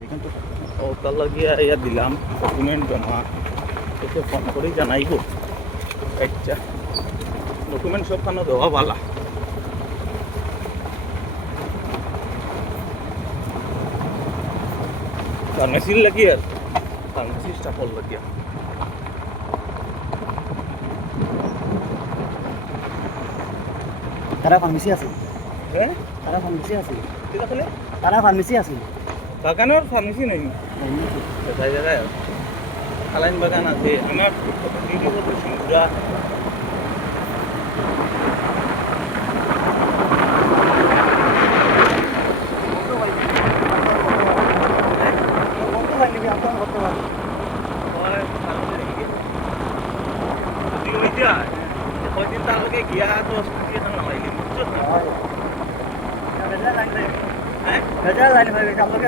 ও তার লাগিয়া ইয়া দিলাম ডকুমেন্ট জমা এসে ফোন করে জানাইব। আচ্ছা ডকুমেন্ট সবখানে দেওয়া ভালা। ফার্মেসির লাগি আর ফার্মেসি স্টাফর লাগিয়া তারা ফার্মেসি আছে। হ্যাঁ তারা ফার্মেসি আছে। ঠিক আছে তারা ফার্মেসি আছে। বাগানের ফার্মেসি নেই কোথায় জায়গায় খালাইন বাগান আছে আমার সিঙ্গুরা কয়দিন তার লগে গিয়া তো এখন নামাইলি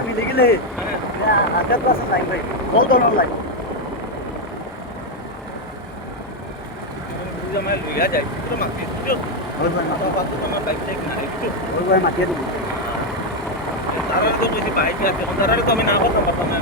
মিলে গেলে আগের ক্লাসে লাইন পাই কল ধরনের লাইন লইয়া যায় পুরো মাটি মাতিয়ে দেবো তারা তো বেশি বাইক আছে তারা তো আমি না করতাম পারতাম না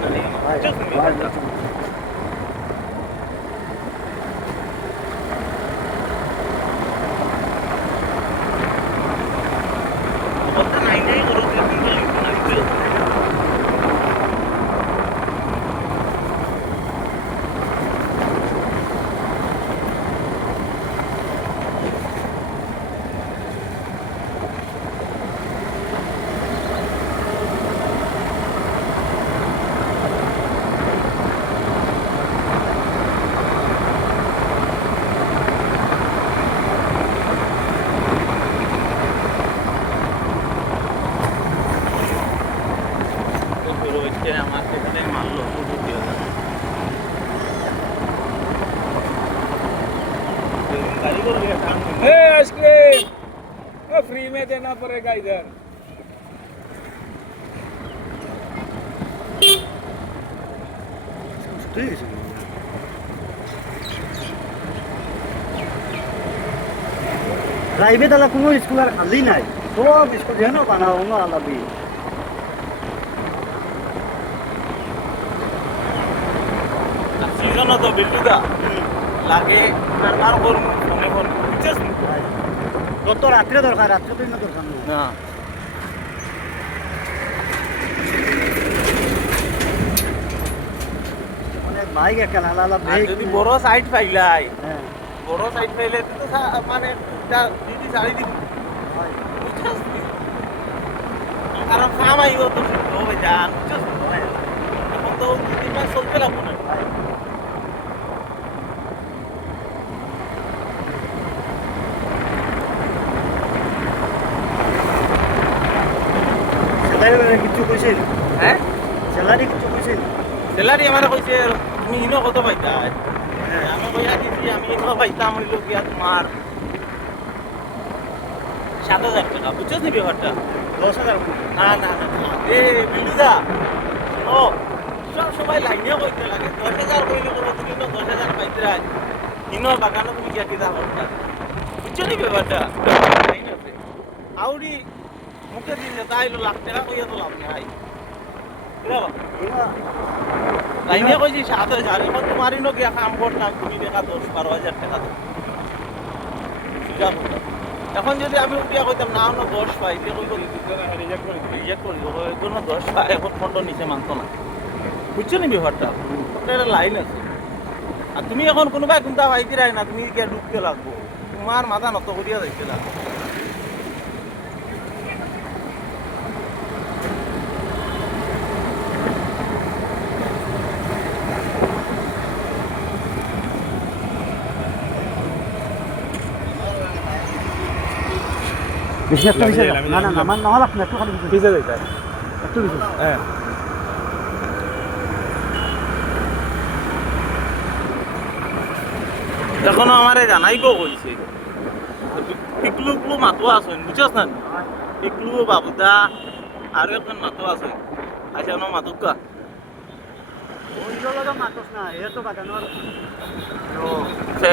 আমার সেখানে মারলো आइसक्रीम फ्री में देना पड़ेगा इधर प्राइवेट वाला কোনো স্কুল আর খালি নাই সব স্কুল যেন বানাও না আলাদা সিজন তো বিল্ডিংটা লাগে আর কোন মনে কোন বুঝছিস যত রাত্রে দরকার রাত্রে তো দরকার না অনেক বাইক একটা আলাদা ব্রেক যদি বড় সাইড পাইলাই হ্যাঁ বড় সাইড পাইলে তো মানে দিদি সারি দিবি কারণ কাম আইব তো হবে জান বুঝছিস এখন তো দিদি মাস চলতে লাগবে না কিছু কইছেন হ্যাঁ স্যালারি কিছু কইছেন স্যালারি আমার কইছে তুমি ইনো কত পাইতা আমি কইয়া দিছি আমি ইনো পাইতাম হইল গিয়া তোমার 7,000 টাকা বুঝছিস নি ব্যাপারটা 10,000 না না না এ বিলুদা ও সব সবাই লাইনে কইতে লাগে 10,000 কইলে কোনো তুমি ইনো 10,000 পাইতে রাজ ইনো বাগানো তুমি গিয়া কিদা করতা বুঝছো নি ব্যাপারটা লাইন আছে আউরি মুখে দিলে তাইলো লাখ টাকা কইয়া তো লাভ নাই লাইনে কইছি 7,000 এখন তোমার ইনো গিয়া কাম করতাম তুমি দেখা 10-12,000 টাকা দাও সুজা করতাম এখন যদি আমি উঠিয়া কইতাম না অন্য 10 পাই যে কইব রিজেক্ট করি কোনো 10 পাই এখন ফন্ড নিচে মানতো না বুঝছো নি ব্যাপারটা একটা লাইন আছে আর তুমি এখন কোনোবাই কোনটা পাইতে রাই না তুমি গিয়া ঢুকতে লাগবো তোমার মাথা নত করিয়া যাইতে না বেশি একটা বিষয় না না আমার না হল আপনি একটু খালি পিছে যাইতে একটু বিষয় হ্যাঁ এখনো আমারে জানাইবো কইছে পিকলু মাতো আছে বুঝছস না পিকলু বাবুদা আর একজন মাতো আছে আচ্ছা না মাতুকা ওই লগা মাতস না এ তো বাগানোর সে